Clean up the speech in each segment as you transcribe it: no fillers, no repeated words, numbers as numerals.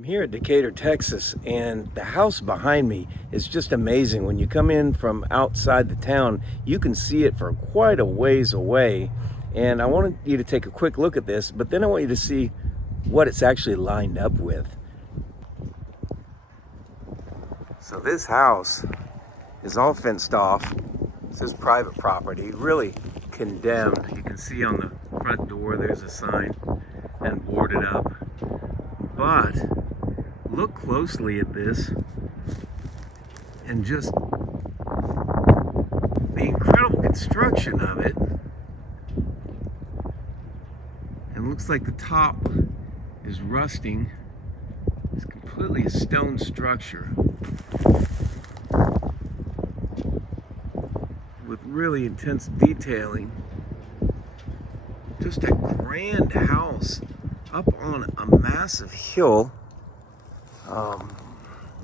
I'm here at Decatur, Texas, and the house behind me is just amazing. When you come in from outside the town, you can see it for quite a ways away. And I wanted you to take a quick look at this, but then I want you to see what it's actually lined up with. So this house is all fenced off. This is private property, really condemned. You can see on the front door there's a sign and boarded up. But look closely at this and just the incredible construction of it. It looks like the top is rusting. It's completely a stone structure with really intense detailing. Just a grand house up on a massive hill.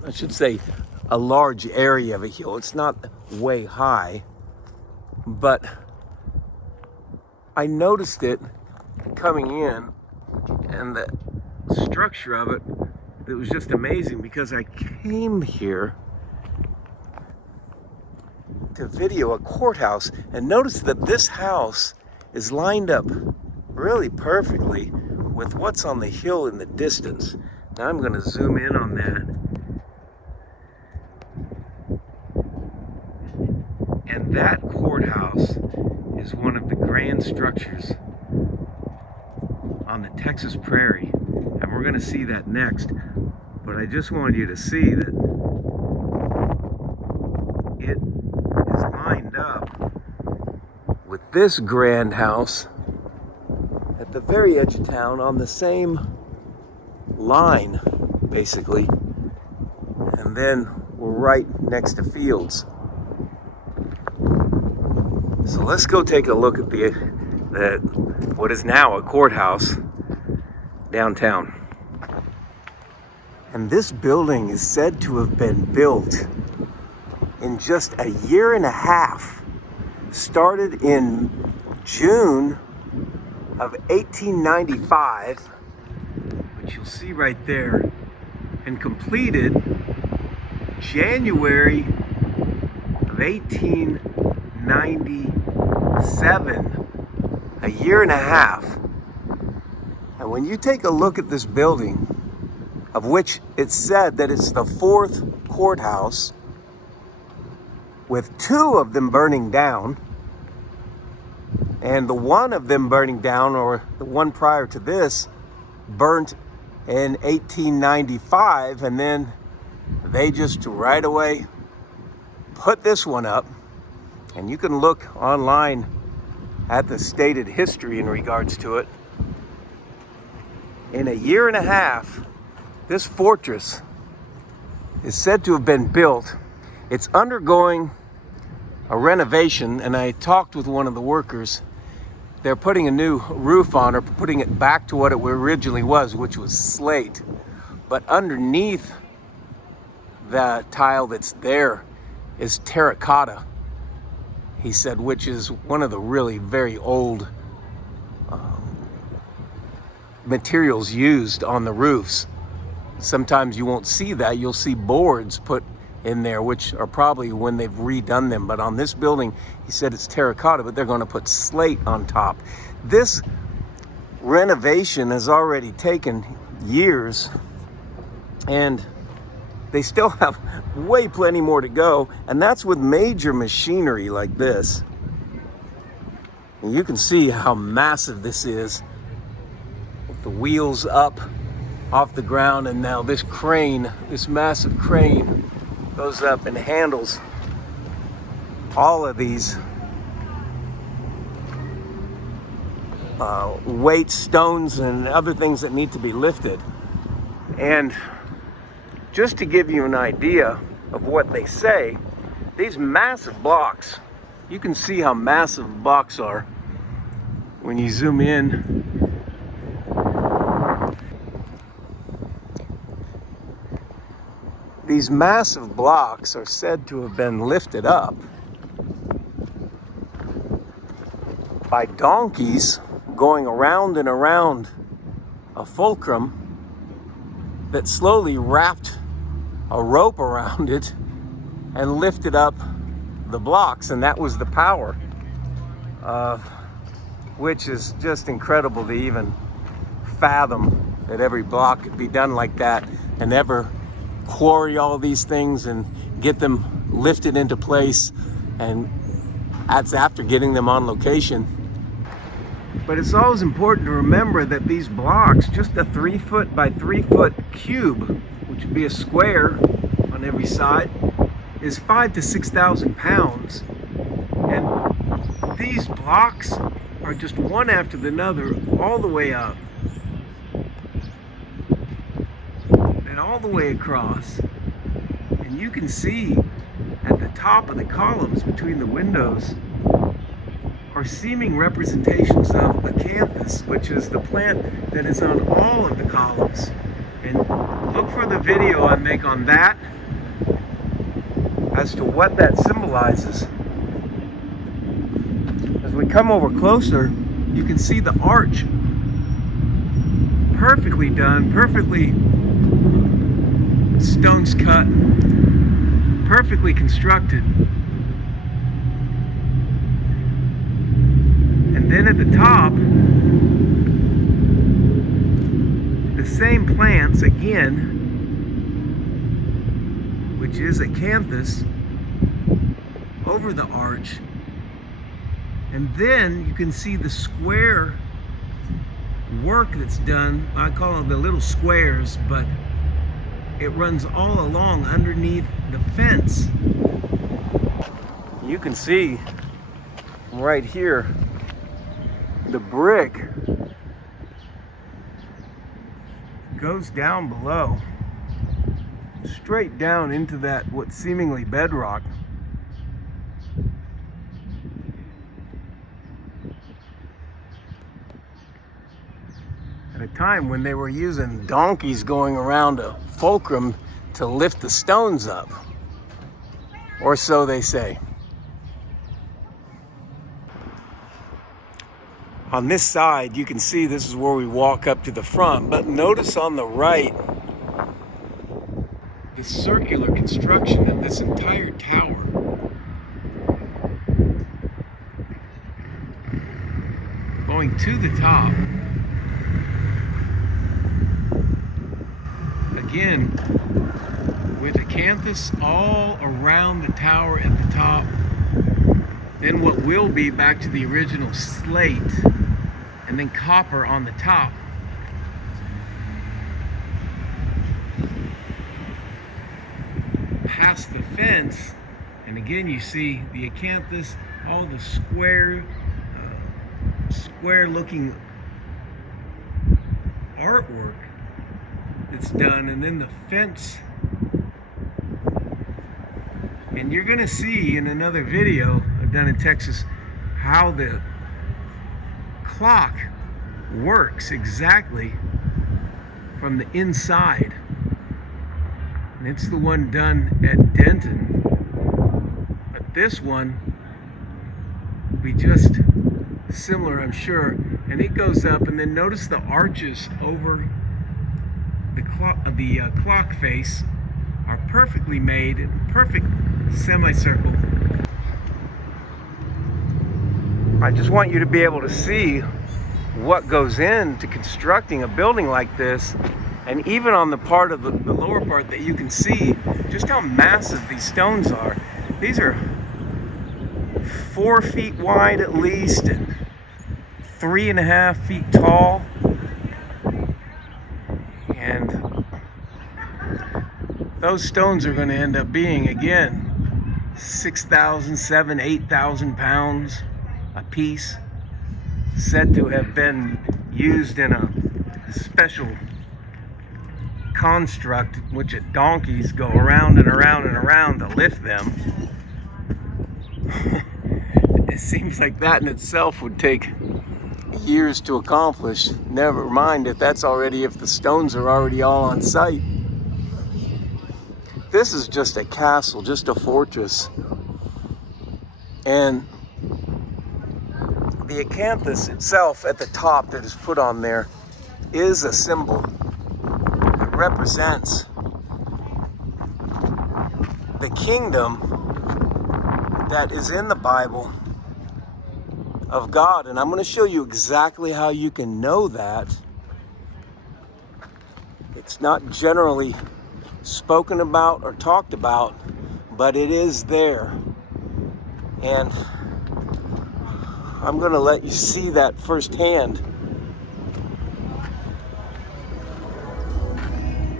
I should say a large area of a hill. It's not way high, but I noticed it coming in, and the structure of it, it was just amazing because I came here to video a courthouse and noticed that this house is lined up really perfectly with what's on the hill in the distance. Now I'm going to zoom in on that. And that courthouse is one of the grand structures on the Texas prairie. And we're going to see that next. But I just wanted you to see that it is lined up with this grand house at the very edge of town on the same line, basically. And then we're right next to fields. So let's go take a look at the what is now a courthouse downtown. And this building is said to have been built in just a year and a half. Started in June of 1895, which you'll see right there, and completed January of 1897. A year and a half. And when you take a look at this building, of which it's said that it's the fourth courthouse, with two of them burning down, and the one of them burning down, or the one prior to this, burnt in 1895, and then they just right away put this one up. And you can look online at the stated history in regards to it. In a year and a half, this fortress is said to have been built. It's undergoing a renovation, and I talked with one of the workers. They're putting a new roof on, or putting it back to what it originally was, which was slate. But underneath the tile that's there is terracotta, he said, which is one of the really very old materials used on the roofs. Sometimes you won't see that. You'll see boards put in there, which are probably when they've redone them. But on this building, he said it's terracotta, but they're going to put slate on top. This renovation has already taken years, and they still have way plenty more to go, and that's with major machinery like this. And you can see how massive this is, with the wheels up off the ground, and now this crane, this massive crane, goes up and handles all of these weight stones and other things that need to be lifted. And just to give you an idea of what they say, these massive blocks, you can see how massive the blocks are when you zoom in. These massive blocks are said to have been lifted up by donkeys going around and around a fulcrum that slowly wrapped a rope around it and lifted up the blocks, and that was the power, which is just incredible to even fathom that every block could be done like that, and ever quarry all these things and get them lifted into place, and that's after getting them on location. But it's always important to remember that these blocks, just a 3 foot by 3 foot cube, which would be a square on every side, is 5,000 to 6,000 pounds. And these blocks are just one after another all the way up and all the way across. And you can see at the top of the columns between the windows are seeming representations of acanthus, which is the plant that is on all of the columns. And look for the video I make on that as to what that symbolizes. As we come over closer, you can see the arch perfectly done, perfectly stones cut, perfectly constructed. And then at the top, the same plants again, which is acanthus, over the arch. And then you can see the square work that's done. I call it the little squares, but it runs all along underneath the fence. You can see right here the brick goes down below, straight down into that what's seemingly bedrock. At a time when they were using donkeys going around a fulcrum to lift the stones up, or so they say. On this side, you can see this is where we walk up to the front, but notice on the right, the circular construction of this entire tower. Going to the top. Again, with acanthus all around the tower at the top. Then what will be back to the original slate, and then copper on the top. Past the fence, and again you see the acanthus, all the square looking artwork that's done, and then the fence. And you're gonna see in another video I've done in Texas how the clock works exactly from the inside. And it's the one done at Denton. But this one will be just similar, I'm sure. And it goes up, and then notice the arches over the clock face are perfectly made in perfect semicircle. I just want you to be able to see what goes into constructing a building like this, and even on the part of the lower part that you can see just how massive these stones are. These are 4 feet wide at least and 3.5 feet tall. And those stones are going to end up being, again, 6,000, 7,000, 8,000 pounds a piece, said to have been used in a special construct which donkeys go around and around and around to lift them. It seems like that in itself would take years to accomplish. Never mind if that's already, if the stones are already all on site. This is just a castle, just a fortress. And the acanthus itself at the top that is put on there is a symbol. represents the kingdom that is in the Bible of God. And I'm going to show you exactly how you can know that. It's not generally spoken about or talked about, but it is there. And I'm going to let you see that firsthand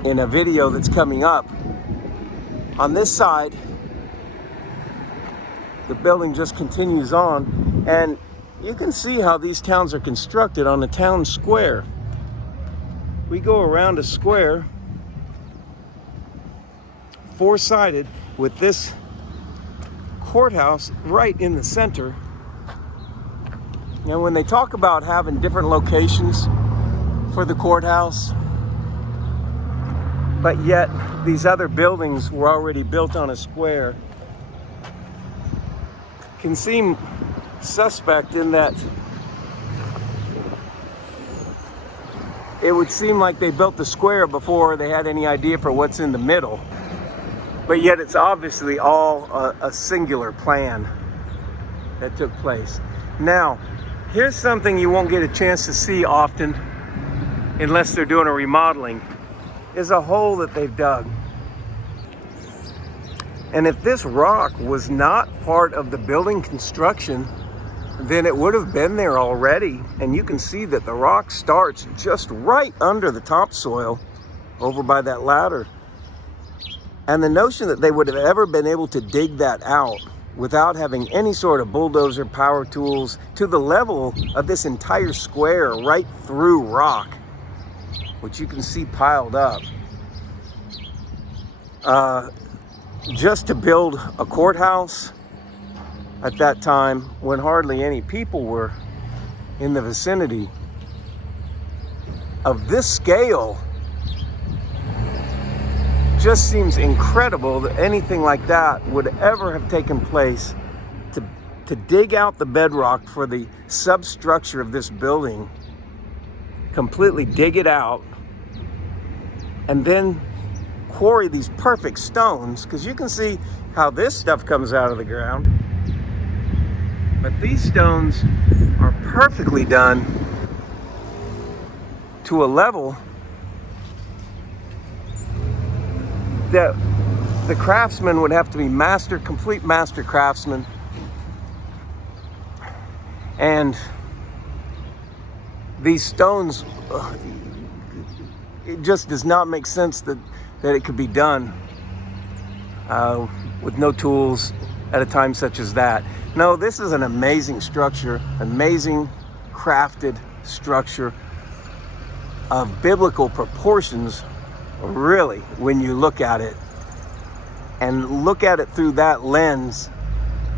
in a video that's coming up. On this side, the building just continues on, and you can see how these towns are constructed on the town square. We go around a square, four-sided, with this courthouse right in the center. Now, when they talk about having different locations for the courthouse, but yet these other buildings were already built on a square, can seem suspect in that it would seem like they built the square before they had any idea for what's in the middle. But yet it's obviously all a singular plan that took place. Now, here's something you won't get a chance to see often unless they're doing a remodeling, is a hole that they've dug. And if this rock was not part of the building construction, then it would have been there already. And you can see that the rock starts just right under the topsoil over by that ladder. And the notion that they would have ever been able to dig that out without having any sort of bulldozer power tools to the level of this entire square right through rock, which you can see piled up, just to build a courthouse at that time when hardly any people were in the vicinity of this scale, just seems incredible that anything like that would ever have taken place. To dig out the bedrock for the substructure of this building, completely dig it out, and then quarry these perfect stones, because you can see how this stuff comes out of the ground. But these stones are perfectly done to a level that the craftsman would have to be complete master craftsman. And these stones, it just does not make sense that it could be done with no tools at a time such as that. No, this is an amazing structure, amazing crafted structure of biblical proportions, really, when you look at it and look at it through that lens,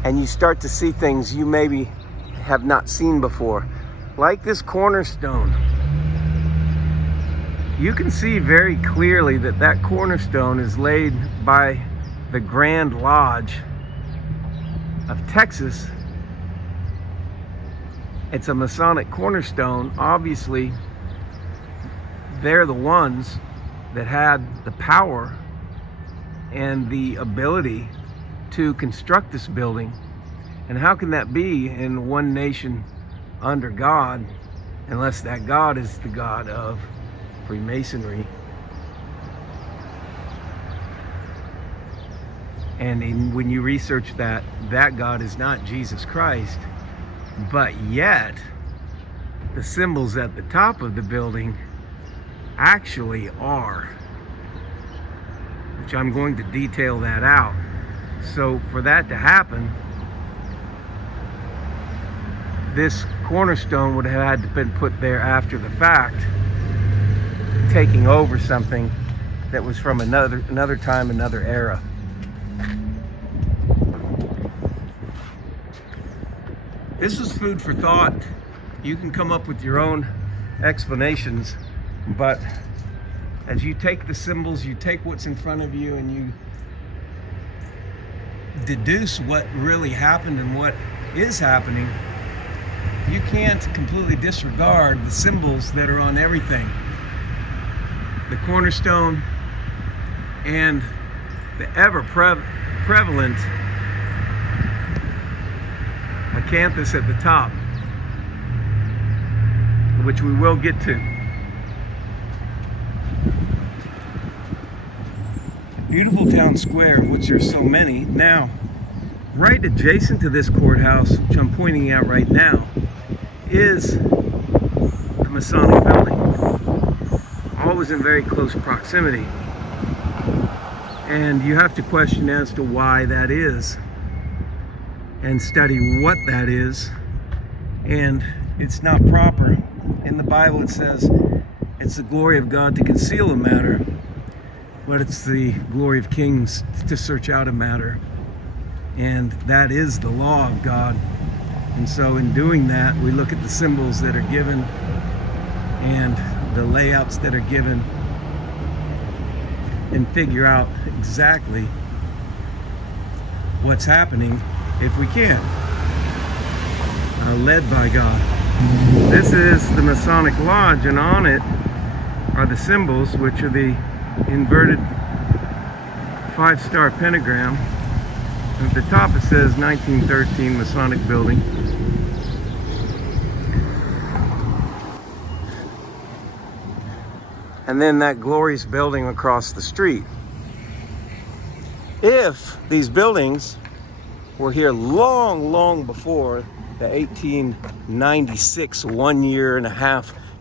and you start to see things you maybe have not seen before, like this cornerstone. You can see very clearly that that cornerstone is laid by the Grand Lodge of Texas. It's a Masonic cornerstone. Obviously, they're the ones that had the power and the ability to construct this building. And how can that be in one nation under God, unless that God is the God of Freemasonry? And when you research that, that God is not Jesus Christ, but yet the symbols at the top of the building actually are, which I'm going to detail that out. So for that to happen, this cornerstone would have had to been put there after the fact, taking over something that was from another time, another era. This is food for thought. You can come up with your own explanations, but as you take the symbols, you take what's in front of you, and you deduce what really happened and what is happening, you can't completely disregard the symbols that are on everything. the cornerstone, and the ever prevalent acanthus at the top, which we will get to. Beautiful town square, of which there's so many. Now, right adjacent to this courthouse, which I'm pointing out right now, is a Masonic building, always in very close proximity. And you have to question as to why that is, and study what that is. And it's not proper. In the Bible it says it's the glory of God to conceal a matter, but it's the glory of kings to search out a matter. And that is the law of God. And so in doing that, we look at the symbols that are given and the layouts that are given and figure out exactly what's happening if we can. Led by God. This is the Masonic Lodge, and on it are the symbols, which are the inverted 5-star pentagram. At the top it says 1913 Masonic Building. And then that glorious building across the street. If these buildings were here long before the 1896 1.5-year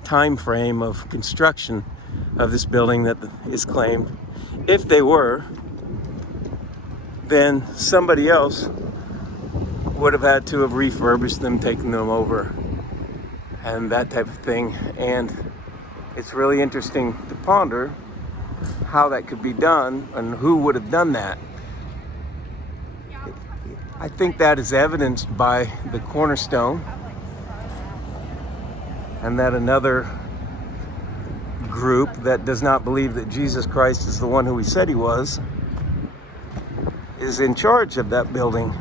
time frame of construction of this building that is claimed, if they were, then somebody else would have had to have refurbished them, taken them over, and that type of thing. And it's really interesting to ponder how that could be done and who would have done that. I think that is evidenced by the cornerstone, and that another group that does not believe that Jesus Christ is the one who he said he was is in charge of that building,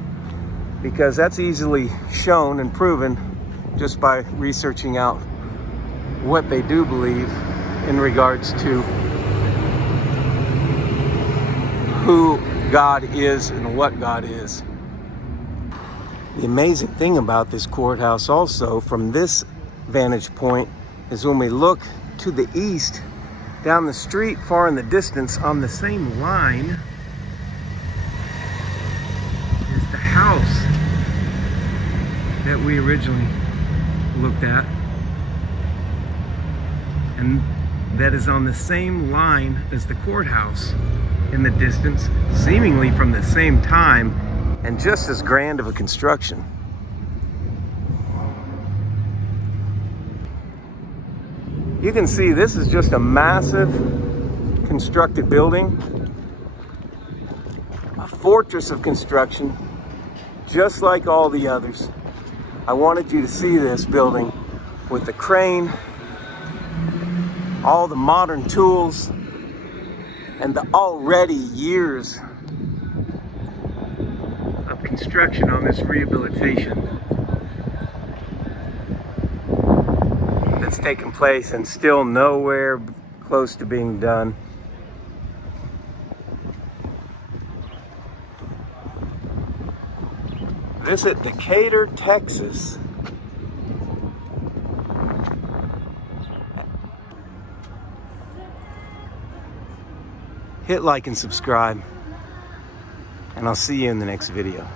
because that's easily shown and proven just by researching out what they do believe in regards to who God is and what God is. The amazing thing about this courthouse also, from this vantage point, is when we look to the east, down the street far in the distance on the same line, is the house that we originally looked at. And that is on the same line as the courthouse in the distance, seemingly from the same time, and just as grand of a construction. You can see this is just a massive constructed building, a fortress of construction, just like all the others. I wanted you to see this building with the crane, all the modern tools, and the already years of construction on this rehabilitation that's taken place and still nowhere close to being done. Visit Decatur, Texas. Hit like and subscribe, and I'll see you in the next video.